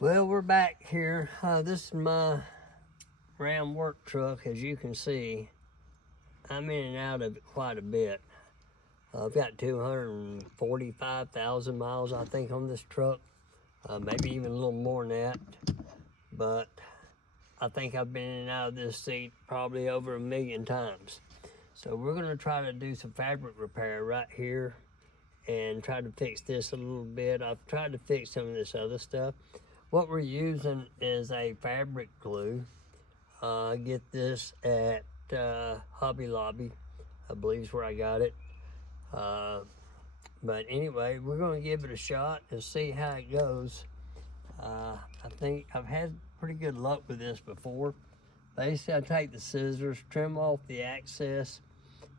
Well, we're back here. This is my Ram work truck. As you can see, I'm in and out of it quite a bit. I've got 245,000 miles, I think, on this truck. Maybe even a little more than that. But I think I've been in and out of this seat probably over 1,000,000 times. So we're gonna try to do some fabric repair right here and try to fix this a little bit. I've tried to fix some of this other stuff. What we're using is a fabric glue. Get this at Hobby Lobby, I believe is where I got it. But anyway, we're going to give it a shot and see how it goes. I think I've had pretty good luck with this before. Basically, I take the scissors, trim off the excess.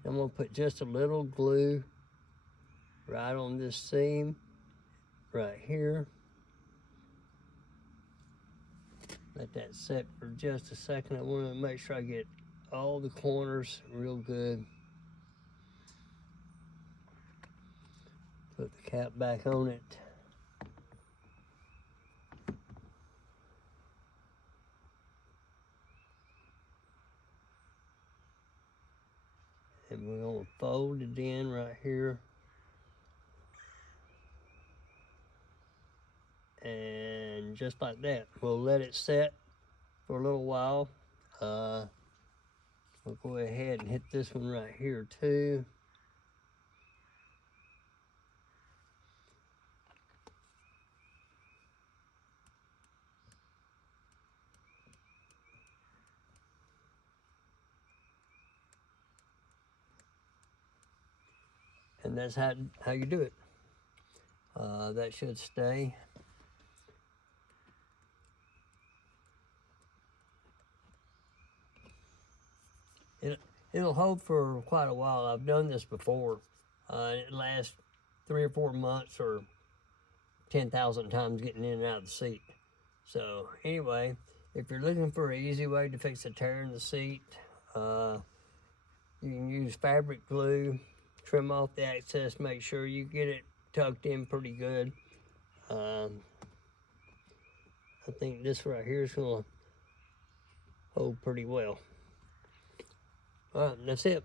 I'm going to put just a little glue right on this seam right here. Let that set for just a second. I want to make sure I get all the corners real good. Put the cap back on it. And we're going to fold it in right here. And just like that, we'll let it set for a little while. We'll go ahead and hit this one right here too. And that's how you do it. That should stay. It'll hold for quite a while. I've done this before. It lasts 3 or 4 months or 10,000 times getting in and out of the seat. So anyway, if you're looking for an easy way to fix a tear in the seat, you can use fabric glue, trim off the excess, make sure you get it tucked in pretty good. I think this right here is gonna hold pretty well. All right, that's it.